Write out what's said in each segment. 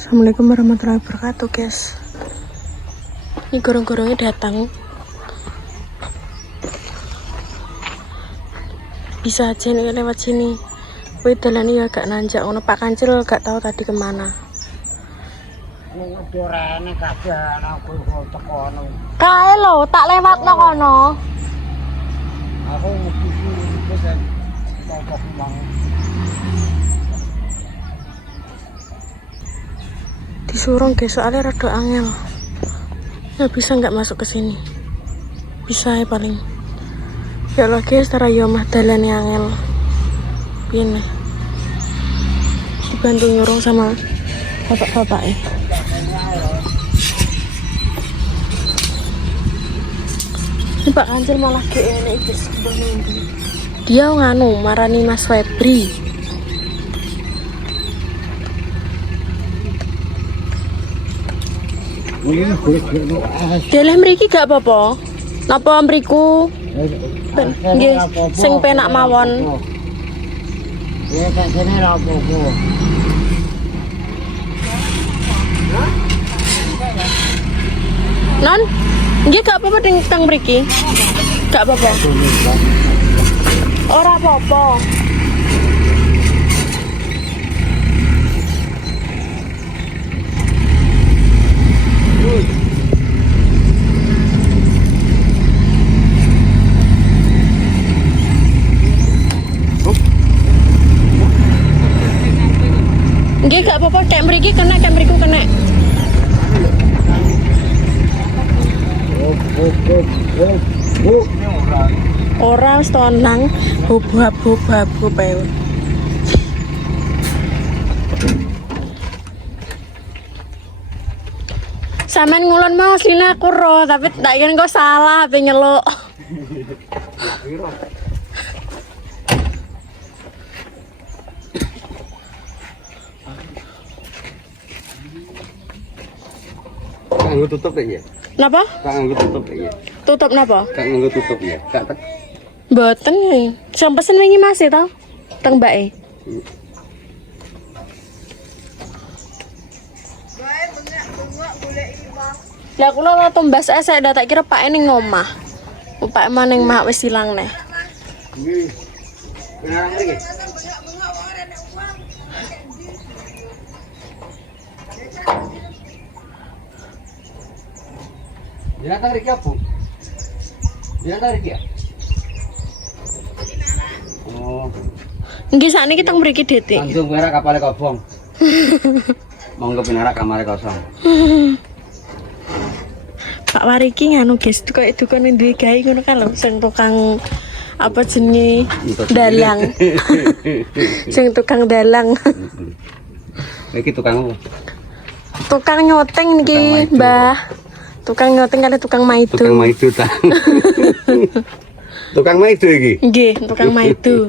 Assalamualaikum warahmatullahi wabarakatuh, guys. Ini gorong-gorongnya datang. Bisa aja nih lewat sini. Wih, dalan ya agak nanjak. Ono Pak Kancil gak tahu tadi kemana. Kae lo, tak lewat no kono. Aku mesti sih Disurung guys, soalnya rada angel. Nggak bisa nggak masuk ke sini. Bisa ya paling. Ya Allah guys, tara yo mah dalan angel. Piye dibantu nyurung sama bapak-bapak ya. Ini Pak Kancil malah enek guys, dia nganu marani Mas Febri. Deleh mriki gak apa-apa. Napa mriku? Nggih, sing penak mawon. Ya tak kene ra apa-apa. Non, nggih gak apa-apa ding teng mriki. Gak apa-apa. Ora apa-apa. Nggih gak apa-apa, kayak mriki kena, kayak mriku kena. Orang stonang hubab-hubab bae. Sampeyan ngulon mau asline aku ro, tapi tak kira kok salah ape nyeluk. Kanggo tutup ya. Napa? Kanggo tutup ya. Tutup napa? Kanggo tutup ya. Kak tak. Mboten ya. Sing pesen wingi Mas e to? Teng mbake. Lah kula ora tumbas saya dak kira Pak ning ngomah. Pak maning mak wis ilang neh. Nggih. Kenarang mriki. Ya tarik ya, Bu. Ya tarik ya. Oh, Nggih sakniki teng mriki Detik. langsung merah kapalnya kosong. Monggo pinara kamare kosong. Pak Wariki nganu guys, kok dukan duwe gawe ngono kan lho, sing tukang apa jenenge dalang. Sing tukang dalang. Iki tukang apa? Tukang nyoteng niki, Mbah. Tukang nyoteng kali tukang maido. Tukang maido ta. Tukang maido iki. Nggih, tukang maido.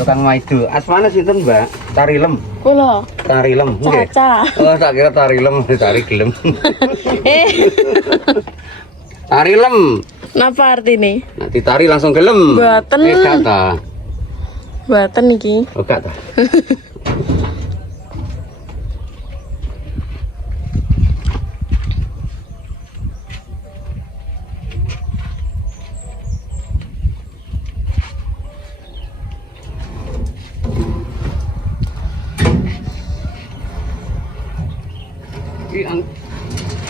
Tukang maido. Asmane sinten, Mbak? Tarilem. Kula. Tarilem. Nggih. Caca. Oh, tak kira tarilem, tari gelem. Tarilem. Napa artine? Nah, ditari langsung gelem. Mboten. Gak ta. Mboten iki. Oh, gak ta.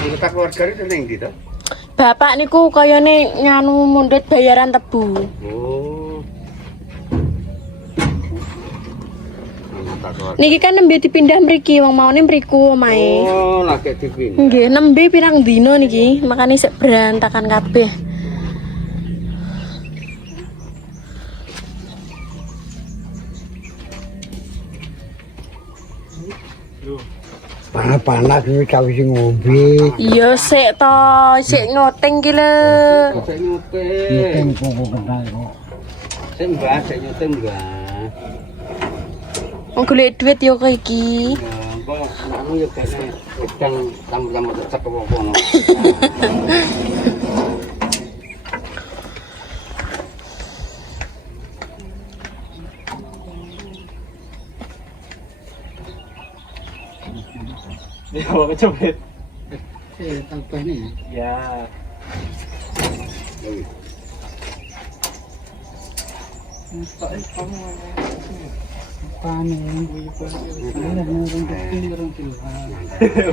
Anggota keluarga itu ning ndi to? Bapak niku kayane nganu mundhut bayaran tebu. Oh. Anggota keluarga. Niki kan nembe dipindah mriki, wong maune mriku omahe. Oh, lagi dipindah. Nggih, nembe pirang dina niki, makane sik berantakan kabeh. Panas-panas iki kawis ngombe. Iya sik to, sik ngoteng ki lho. Sik nyuting popo kental kok. Sik Mbah, sik nyuting Mbah. Wong golek duit yo kok iki. Kok anakmu yo kene gedang tamu-tamu cecep wong-wong. Dia bawa kecopet. Tambah nih. Ya. Panen. Ini orang tukil.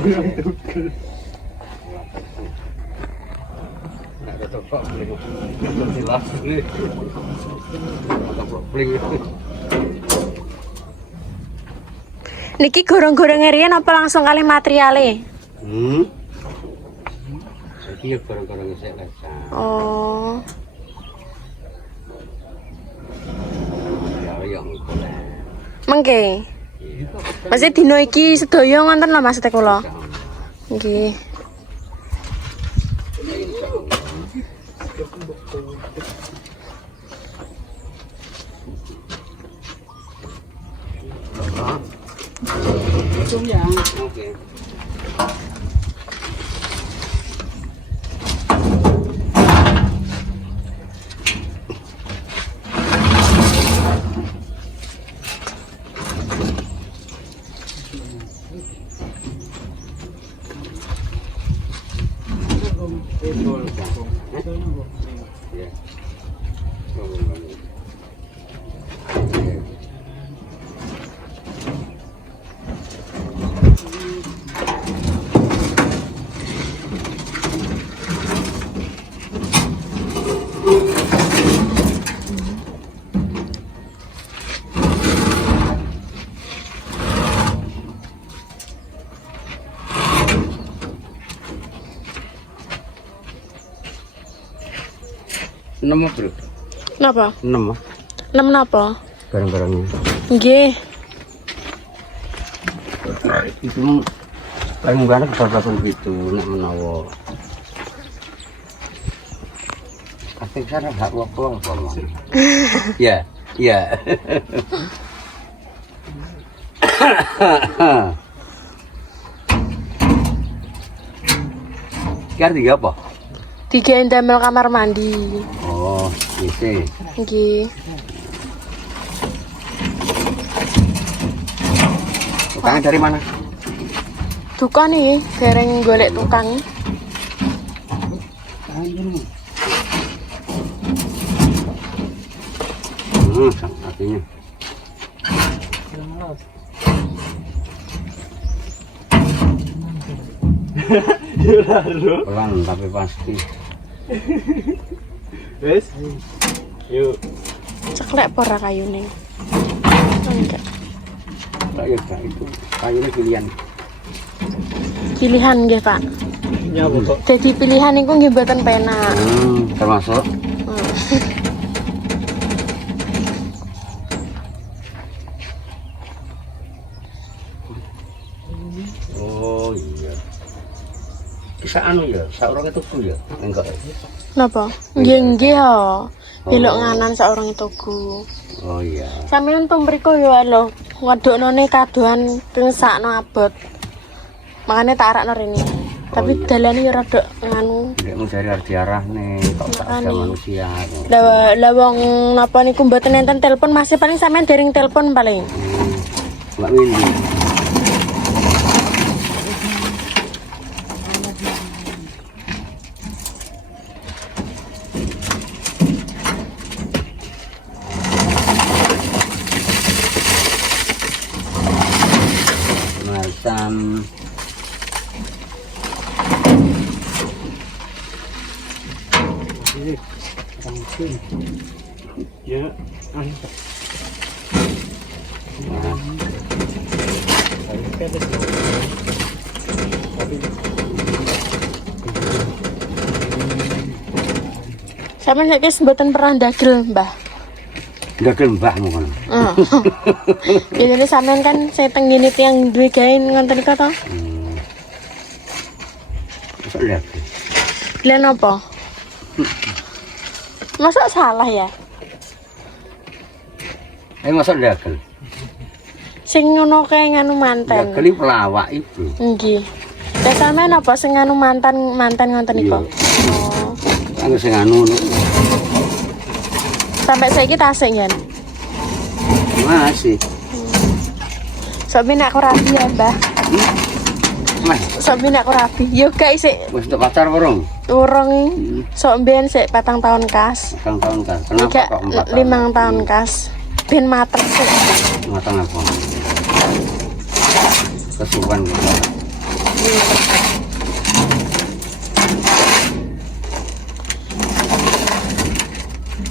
Orang tukul. Ada toko beli. Jelas beli. Toko beli. Niki gorong-gorong riyen apa langsung kali materiale? Iki ya barang-barang sik lecah. Oh. Ya ngono. Mengke. Masih dino iki sedaya ngonten lho Mas kula. Nggih. Oke. Ya. Nama bro, Napa? nama 6 napa? barang-barangnya. Nggih. Itu paling banyak berapa gitu, nak menawa. Tapi cara hak waktu apa? Ya, ya. Sekarang tiga apa? 3 endamel kamar mandi. Oh, ini. Nggih. Tukangnya dari mana? Tukang nih, dereng golek tukang. Artinya. Pelan tapi pasti. Wes. Yuk. Ceklek pora kayune. Enggak. Tak ya, Pak, itu kayunya pilihan. Pilihan nggih, Pak. Nyapa kok? Jadi pilihan iku nggih mboten penak. Termasuk. Oh iya. Bisa anu ya, seorang itu full ya, enggak. Napa? Nggih nggih ho. Belok nganan seorang tugu. Oh iya. Sampeyan teng mriku ya lho, wedoknone kadohan ping sakno abot. Makane tak arakno rene. Tapi dalane ya rada nganu. Nek mau cari arti arah nih, kok tak ada manusia. Lah wong napa niku mboten enten telepon, masih paling sampean dereng telepon paling. Mbak Windy. Macam Ya. Sampeyan saiki mboten pernah ndagel, Mbah. ndagel mbahmu kan. Biasane sampean kan saya tenggini yang duwe gawe ngonten iku to. Masuk lihat. Lihat apa? Masa salah ya? Masuk ndagel. Sing ngono kae nganu manten. Ndagel iki pelawak itu. Nggih. Lah sampean apa sing nganu mantan ngonten iku? Oh. Aku sing anu. Sampai saiki tasik kan? Masih. Soalnya aku rapi ya, Mbah. Meh. Sok ben aku rapi. Yo gak isik Wis untuk pacar urung? urung sok ben sik 4 tahun kas. Kang tahun kan. Kenapa Enggak kok 4 tahun? 5 tahun kas. Ben mateng sik. Matang apa? Kesuwan gitu.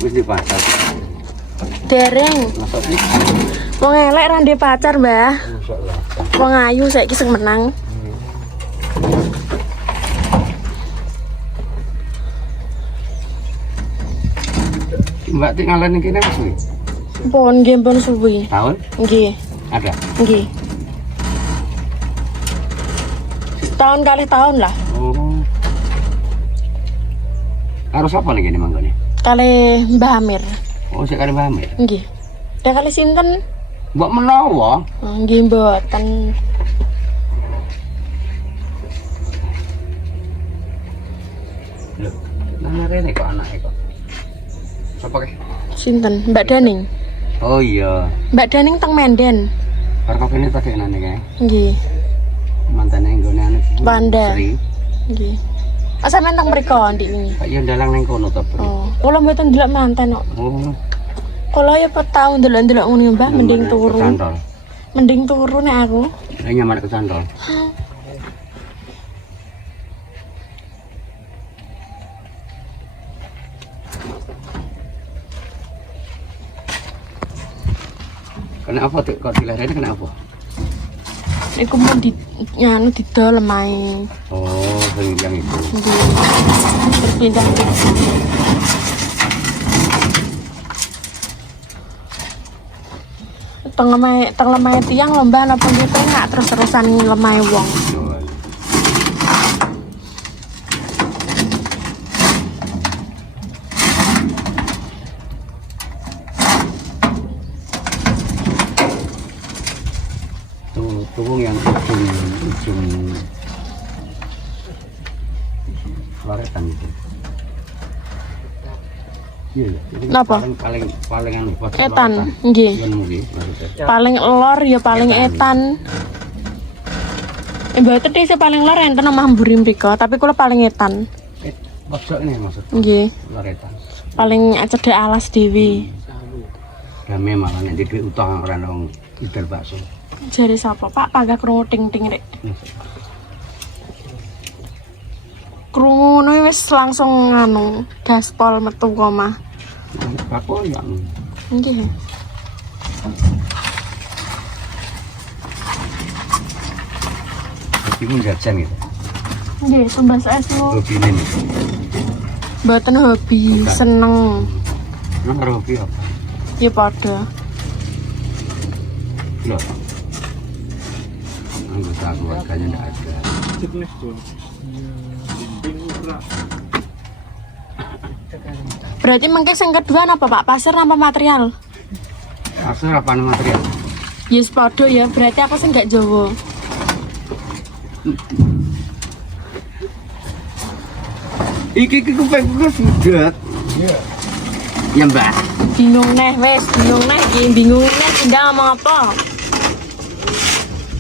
Wis di pacar. Dereng. Masuk sih. Wong elek ra ndek pacar, Mbah. Masyaallah. Wong ayu saiki sing menang. Mbak Tik ngalani kene Mas wi. Pun nggih pun suwi. Tahun Nggih, ada. nggih. Tahun kali tahun lah. Oh. Karo sapa nih kene manggone? Kali Mbah Amir. Oh, sekali Mbak Amir. Nggih. Dah kali sinten? Mbok menawa. Oh, nggih mboten. Lho, nang rene kok anake kok. Sapa ke? Sinten? Mbak Daning. Oh iya. Mbak Daning teng Menden. Karo kene tak nane kae. Nggih. Mantane nggone anu. Wanda. Sri. Nggih. Ah sampean teng mriko ndik wingi. Kak yo ndalang ning kono to, Bro. Oh, kula mboten ndelok manten kok. Oh. Kula ya petau ndelok-ndelok ngono Mbah, mending turu. Kecantol. Mending turu nek aku. Lah nyamar kecantol. Kenapa tuh kok dilahirkan kenapa? Iku mau di nyanu didol lemai. Oh, yang itu. Berpindah. Teng lemai tiang lomba napa gitu nggak terus-terusan lemai wong. Tuh yang ujung laretan itu. Iya, jadi Napa? paling anu pas Etan, laretan. nggih. Yen muli maksudnya. Paling lor ya paling etan. Mboten dhisik paling lor enten omah mburi mriko, tapi kula paling etan. Maksud ini maksud. Nggih. Laretan. Paling cedek alas dewi. Game malah nek duit utang ora nang idal bakso. Jare sapa? Pak panggah krungu ting-ting rek. Krungu ngono wis langsung anu gaspol metu omah. Bakso yang Nggih. iku jajan gitu. Nggih, tumbas es lu. Hobi ini. Mboten hobi, Bukan. seneng. Nang karo hobi apa? Ya padha. Loh. Anggota keluarganya enggak ada. Fitness tuh. Berarti mungkin sing kedua apa Pak? Pasir apa material? Asal apa material? Yes padha ya, berarti aku sing gak Jawa. Iki kupengku sudah. Iya. Ya, Mbak. Bingung neh wes, bingung neh iki, bingung neh tindak ngomong apa.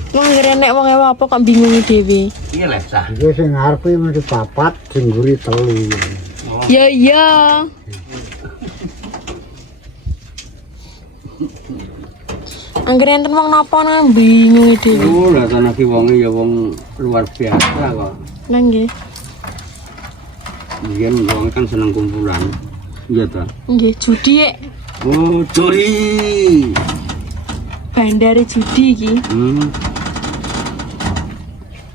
Wong ngerenek wong ewa apa kok bingung dhewe. Iya lah, sah. Iku sing ngarepe mesti papat, sing mburi telu. Ya iya. Angger enten wong napa nang bingung dhewe. Oh, lah tanah ki wonge ya wong luar biasa kok. Nang nggih. Biyen wong kan seneng kumpulan. Iya ta. Nggih, judi ek. Oh, curi. Bandare judi iki.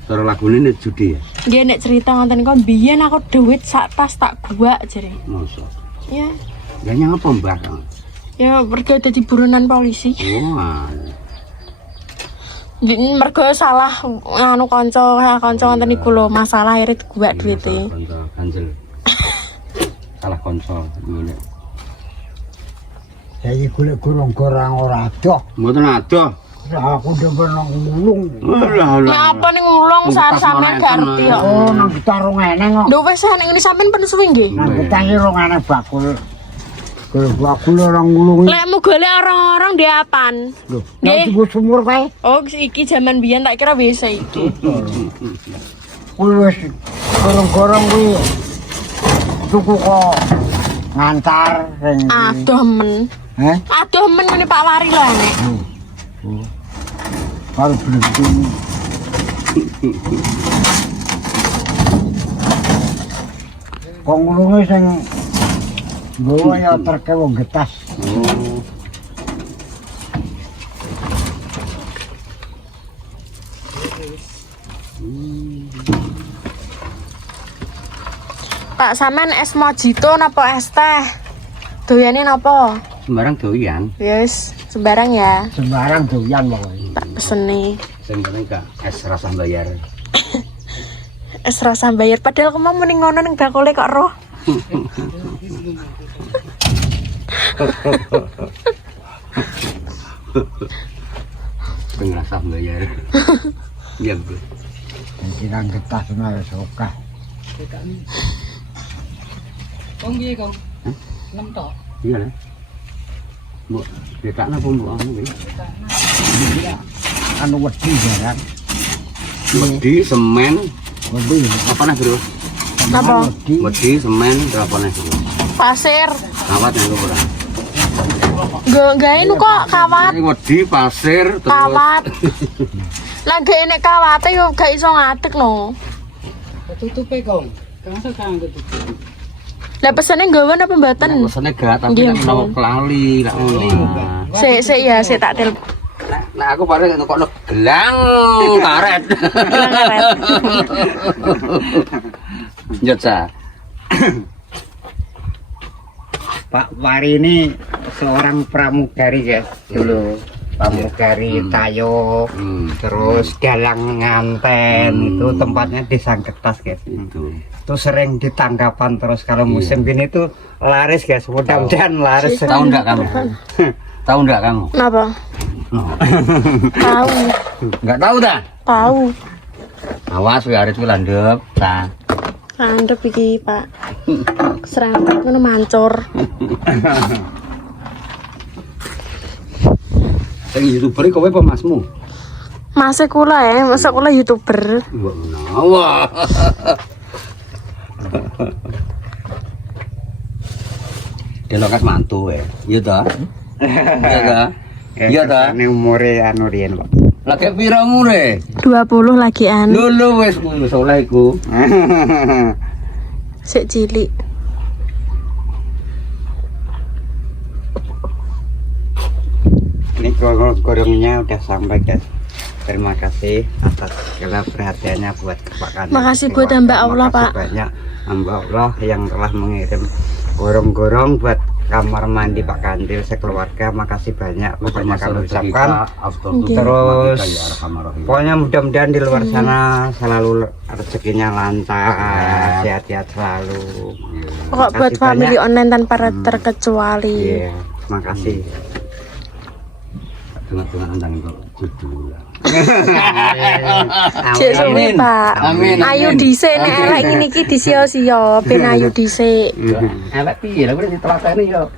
Cara lagune nek judi ya. Nggih nek cerita ngoten niku biyen aku duit sak tas tak guak jare. Mosok. Ya, Ya nyang apa, Mbak? ya mergo dadi buronan polisi. Wah. Mergo salah anu kanca ngoten niku lho, masalah akhirnya guak duite. Ganjel. Salah konco ngene. Saiki golek gorong-gorong ora adoh. Mboten adoh. Lah aku demen nang ngulung. Lah Ya apa ning ngulung sampean gak ngerti kok. Oh, nang kita rong eneng kok. Lho wis nek ngene sampean pen suwi nggih. Nang kita iki rong eneng bakul. Kalau aku orang ngulungi. Lek mu golek orang-orang di apan. Loh, Nggih. nanti gue sumur kae. Oh, iki zaman biyen tak kira WC iki. Kuwi wis gorong-gorong kuwi. Tuku kok ngantar sing. Aduh men. Heh? Aduh men ngene Pak Wari lho nek. Kalau belum kok ngulungi sing nggawa ya terke wong getas. Oh. Pak sampean es mojito napa es teh? Doyane napa? Sembarang doyan. Yes, sembarang ya. Sembarang doyan pokoke. Tak peseni. Sing penting gak es rasa bayar. Es rasa bayar padahal kemau mending ngono ning bakule kok roh. Sing rasa bayar. Iya, Bu. Kirang getas malah suka. Iya lah. Bu, dekakna pun bu anu iki. Anu wedi jarang. Wedi semen Wedi. apa nah, Bro? Napa? Wedi semen berapa nih, Bro? Pasir. Kawat yang ora. Gawe nu kok kawat. Ini wedi pasir terus Kawat. Lah gak enek kawate yo gak iso ngadeg no. Tutupe kong. Kangsa kang tutup. Lah pesene nggawa apa mboten? pesane gak tapi Nggih, nek menawa Bu. kelali lak ngono. Sik ya, sik tak tel. Nah aku bare kok gelang karet. Gelang karet. Jatsa. Pak Wari ini seorang pramugari guys dulu. Pramugari Tayo, terus dalang nganten itu tempatnya di Sangketas guys. Itu sering ditanggapan terus kalau musim gini tuh laris guys. Mudah-mudahan laris. Tahu enggak kamu? Tahu enggak kamu? Napa? Tahu. Enggak tahu dah. Tahu. Awas we arep landep. Nah. Andep iki, Pak. Serempet ngono mancur. Sing YouTuber iki kowe apa masmu? Mase kula ya, masa kula YouTuber. Mbok menawa. Delokas mantu iya ta? Iya ta? Iya ta? Ini umure anu riyen, Pak. Lagi pira umure? 20 lagian. Lho wis oleh iku. Sik cilik. Ini gorongnya udah sampai guys. Terima kasih atas segala perhatiannya buat Pak Kandil. Makasih buat hamba Allah, Pak. Banyak hamba Allah yang telah mengirim gorong-gorong buat kamar mandi Pak Kandil sekeluarga. Makasih banyak pokoknya kami ucapkan. Terus pokoknya mudah-mudahan di luar sana selalu rezekinya lancar, sehat-sehat selalu. Pokok buat Makasih family banyak. online tanpa terkecuali. Iya, makasih. Tengah-tengah andang itu judul. Cek suwi, Pak. Amin. Ayu dhisik nek elek ngene iki disio-sio, ben ayu dhisik. Elek piye lha kuwi ditelateni yo.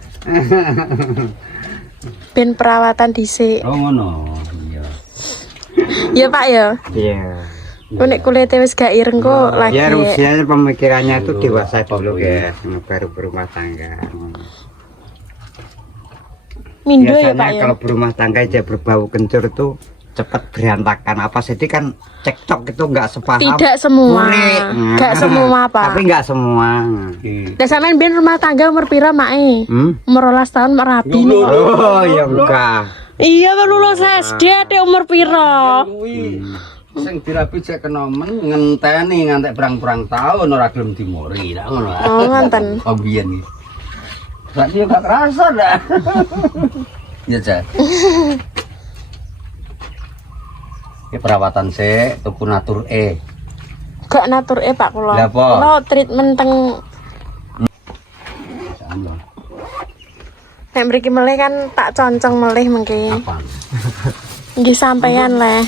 Ben perawatan dhisik. Oh ngono. Iya. Ya, Pak ya. Iya. Ku nek kulite wis gak ireng kok lagi. Ya usianya pemikirannya itu dewasa dulu ya, baru berumah tangga. Mindo ya, Pak Biasanya ya. kalau berumah tangga aja berbau kencur itu cepat berantakan. Apa sih kan cekcok itu nggak sepaham. Tidak semua. Murik. Gak semua, Pak. Tapi nggak semua. Lah sampean ben rumah tangga umur pira, Mae? Umur 12 tahun merabi. Oh ya enggak. Iya, baru lulus SD ate umur pira? Sing dirapi cek kenomen ngenteni ngantek perang-perang tahun ora gelem dimori dak ngono. Oh, ngonten. Oh biyen iki. Saiki gak kerasa dah. Iya, Cak. Ya perawatan sih, tuku natur Gak natur Pak kula. Lah, apa? Kula treatment teng Allah. nek mriki melih kan tak concong melih mengke. Apa? Nggih sampean le.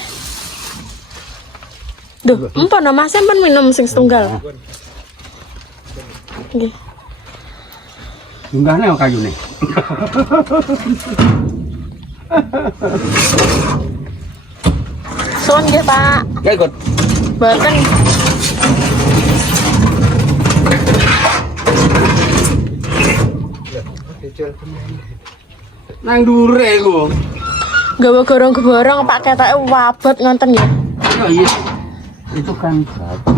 Duh, empon Mas sampean minum sing setunggal. Nggih. Junggahne kok kayune. Suwun nggih, Pak. Ya ikut. Boten. Nang dure iku. Gawa gorong-gorong Pak ketoke wabot ngonten ya. Ya iya. Itu kan batu.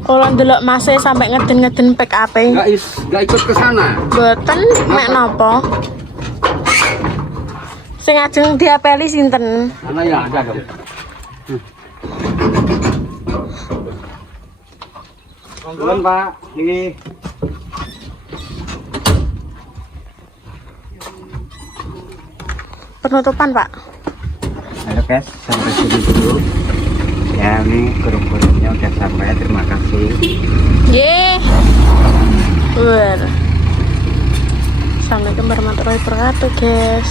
Kalau ndelok Mas sampai ngeden-ngeden pick up. Enggak ikut ke sana. Boten mek napa? Sing ajeng diapeli sinten? Karena ya ada dong. Monggo Pak, iki Penutupan, Pak. halo guys, sampai sini dulu. Ya ini kurung-kurungnya udah sampai, terima kasih. Ye. Assalamualaikum warahmatullahi wabarakatuh, guys.